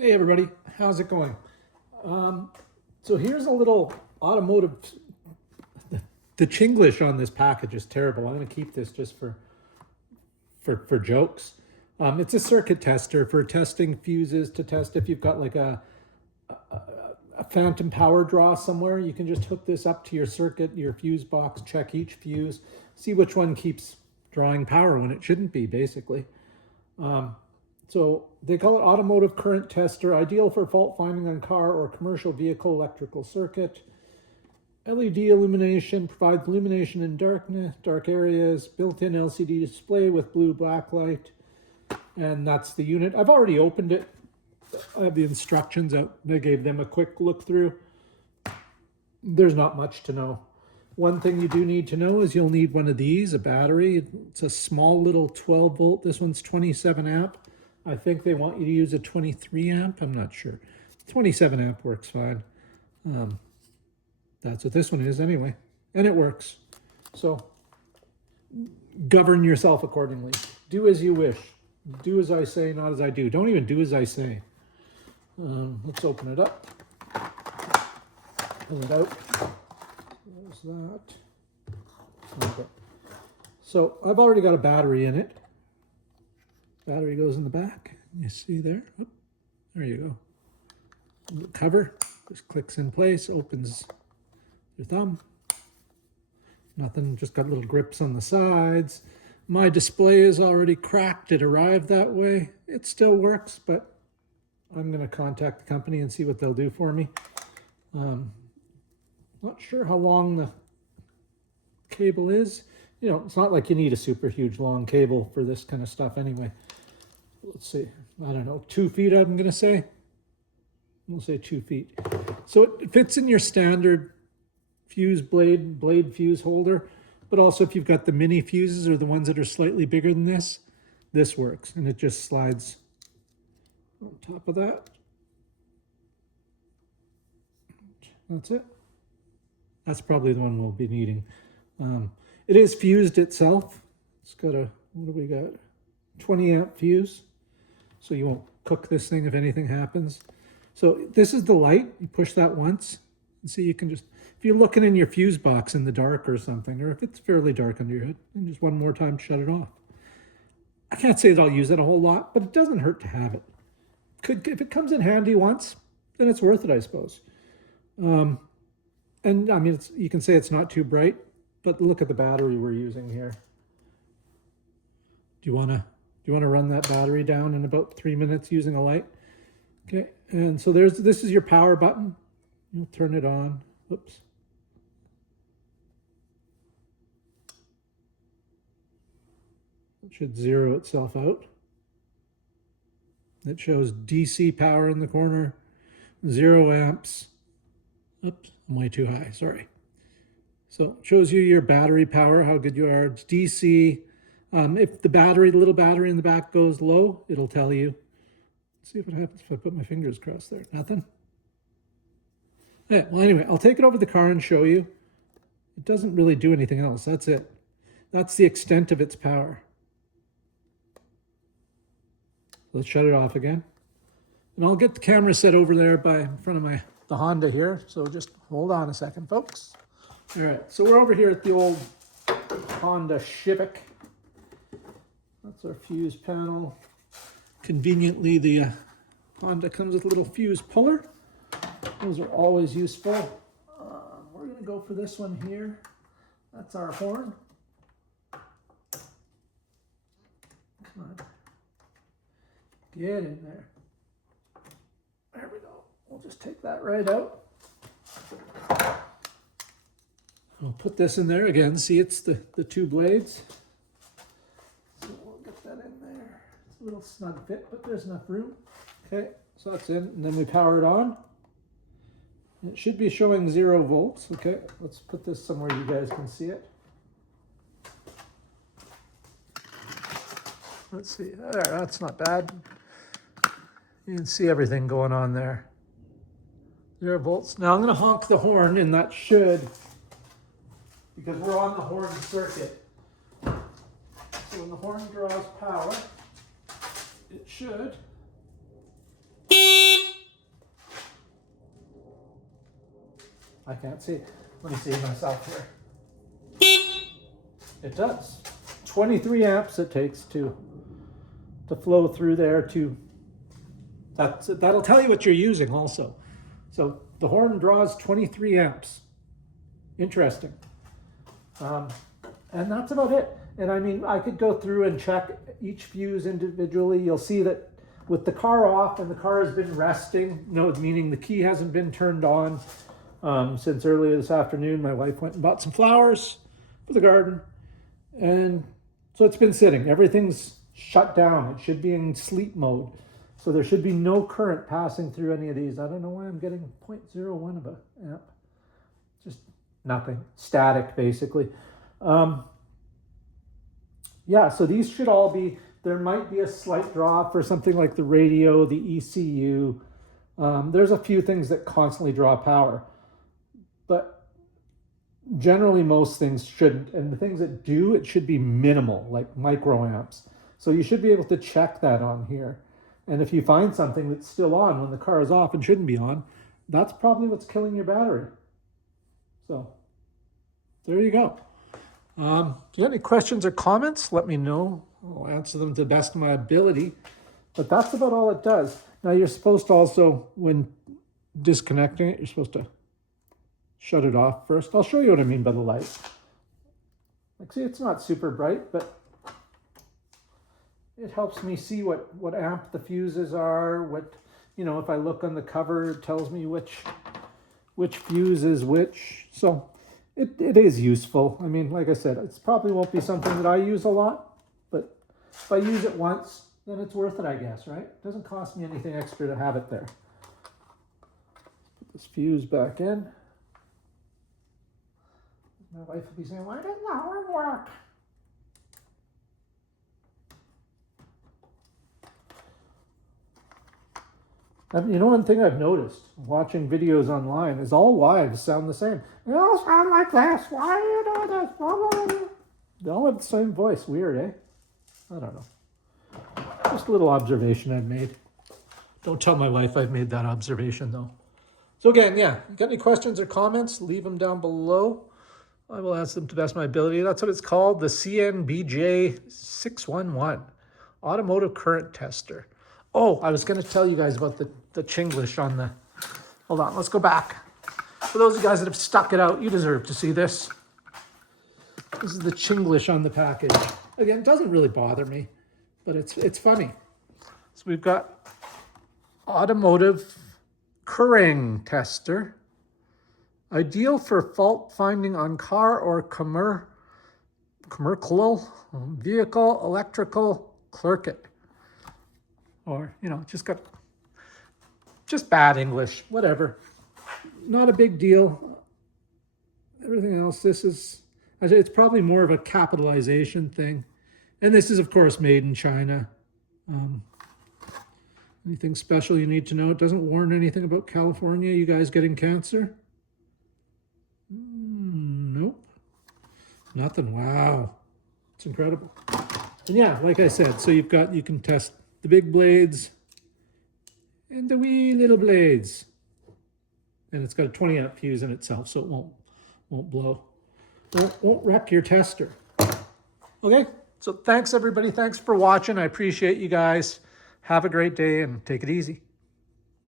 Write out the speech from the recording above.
Hey everybody, how's it going? So here's a little automotive. The Chinglish on this package is terrible. I'm going to keep this just for jokes. It's a circuit tester for testing fuses, to test if you've got like a phantom power draw somewhere. You can just hook this up to your circuit, your fuse box, check each fuse, see which one keeps drawing power when it shouldn't be, basically. So they call it automotive current tester, ideal for fault finding on car or commercial vehicle electrical circuit. LED illumination, provides illumination in dark areas, built-in LCD display with blue backlight, and that's the unit. I've already opened it. I have the instructions out. I gave them a quick look through. There's not much to know. One thing you do need to know is you'll need one of these, a battery. It's a small little 12 volt. This one's 27 amp. I think they want you to use a 23 amp. I'm not sure. 27 amp works fine. That's what this one is anyway. And it works. So govern yourself accordingly. Do as you wish. Do as I say, not as I do. Don't even do as I say. Let's open it up. Pull it out. There's that. Okay. So I've already got a battery in it. Battery goes in the back. You see there? Oop, there you go. The cover just clicks in place, opens your thumb. Nothing, just got little grips on the sides. My display is already cracked. It arrived that way. It still works, but I'm going to contact the company and see what they'll do for me. Not sure how long the cable is. You know, it's not like you need a super huge long cable for this kind of stuff anyway. Let's see, I don't know, 2 feet I'm going to say. We'll say 2 feet. So it fits in your standard fuse blade fuse holder, but also if you've got the mini fuses or the ones that are slightly bigger than this works, and it just slides on top of that. That's it. That's probably the one we'll be needing. It is fused itself. It's got a, what do we got? 20 amp fuse. So you won't cook this thing if anything happens. So this is the light. You push that once and see, you can just, if you're looking in your fuse box in the dark or something, or if it's fairly dark under your hood, and just one more time shut it off. I can't say that I'll use it a whole lot, but it doesn't hurt to have it. If it comes in handy once, then it's worth it, I suppose. And I mean, you can say it's not too bright, but look at the battery we're using here. Do you want to run that battery down in about 3 minutes using a light? Okay, and so this is your power button. You'll turn it on. Whoops. It should zero itself out. It shows DC power in the corner, 0 amps. Oops, I'm way too high, sorry. So it shows you your battery power, how good you are. It's DC. If the little battery in the back goes low, it'll tell you. Let's see what happens if I put my fingers across there. Nothing? Yeah, well, anyway, I'll take it over the car and show you. It doesn't really do anything else. That's it. That's the extent of its power. Let's shut it off again. And I'll get the camera set over there in front of the Honda here. So just hold on a second, folks. All right, so we're over here at the old Honda Civic. That's our fuse panel. Conveniently, the Honda comes with a little fuse puller. Those are always useful. We're going to go for this one here. That's our horn. Come on. Get in there. There we go. We'll just take that right out. I'll put this in there again. See, it's the 2 blades. So we'll get that in there. It's a little snug fit, but there's enough room. Okay, so that's in, and then we power it on. It should be showing 0 volts. Okay, let's put this somewhere you guys can see it. Let's see, there, that's not bad. You can see everything going on there. 0 volts. Now I'm going to honk the horn, and that should, because we're on the horn circuit. So when the horn draws power, it should I can't see it. Let me see myself here. It does. 23 amps it takes to flow through there to, that'll tell you what you're using also. So the horn draws 23 amps. Interesting. And that's about it. And I mean, I could go through and check each fuse individually. You'll see that with the car off and the car has been resting, meaning the key hasn't been turned on since earlier this afternoon. My wife went and bought some flowers for the garden. And so it's been sitting. Everything's shut down. It should be in sleep mode. So there should be no current passing through any of these. I don't know why I'm getting 0.01 of an amp. Just nothing. Static, basically. Yeah, so these should all be, there might be a slight draw for something like the radio, the ECU. There's a few things that constantly draw power. But generally most things shouldn't. And the things that do, it should be minimal, like microamps. So you should be able to check that on here. And if you find something that's still on when the car is off and shouldn't be on, that's probably what's killing your battery. So there you go. If you have any questions or comments, let me know. I'll answer them to the best of my ability. But that's about all it does. Now you're supposed to also, when disconnecting it, you're supposed to shut it off first. I'll show you what I mean by the light. Like, see, it's not super bright, but it helps me see what amp the fuses are, what, if I look on the cover, it tells me which fuse is which. So it is useful. I mean, like I said, it probably won't be something that I use a lot, but if I use it once, then it's worth it, I guess, right? It doesn't cost me anything extra to have it there. Put this fuse back in. My wife will be saying, why didn't the horn work? One thing I've noticed watching videos online is all wives sound the same. They all sound like this. Why are you doing this? Blah, blah, blah. They all have the same voice. Weird, eh? I don't know. Just a little observation I've made. Don't tell my wife I've made that observation, though. So again, yeah, you got any questions or comments, leave them down below. I will answer them to the best of my ability. That's what it's called, the CNBJ611, Automotive Current Tester. Oh, I was going to tell you guys about the Chinglish on the... Hold on, let's go back. For those of you guys that have stuck it out, you deserve to see this. This is the Chinglish on the package. Again, it doesn't really bother me, but it's funny. So we've got Automotive Current Tester. Ideal for fault finding on car or commercial vehicle electrical circuit. Or, just bad English, whatever. Not a big deal. Everything else, it's probably more of a capitalization thing. And this is, of course, made in China. Anything special you need to know? It doesn't warn anything about California. You guys getting cancer? Nope. Nothing. Wow. It's incredible. And yeah, like I said, so you can test the big blades and the wee little blades. And it's got a 20 amp fuse in itself, so it won't blow. Won't wreck your tester. Okay, so thanks everybody. Thanks for watching. I appreciate you guys. Have a great day and take it easy.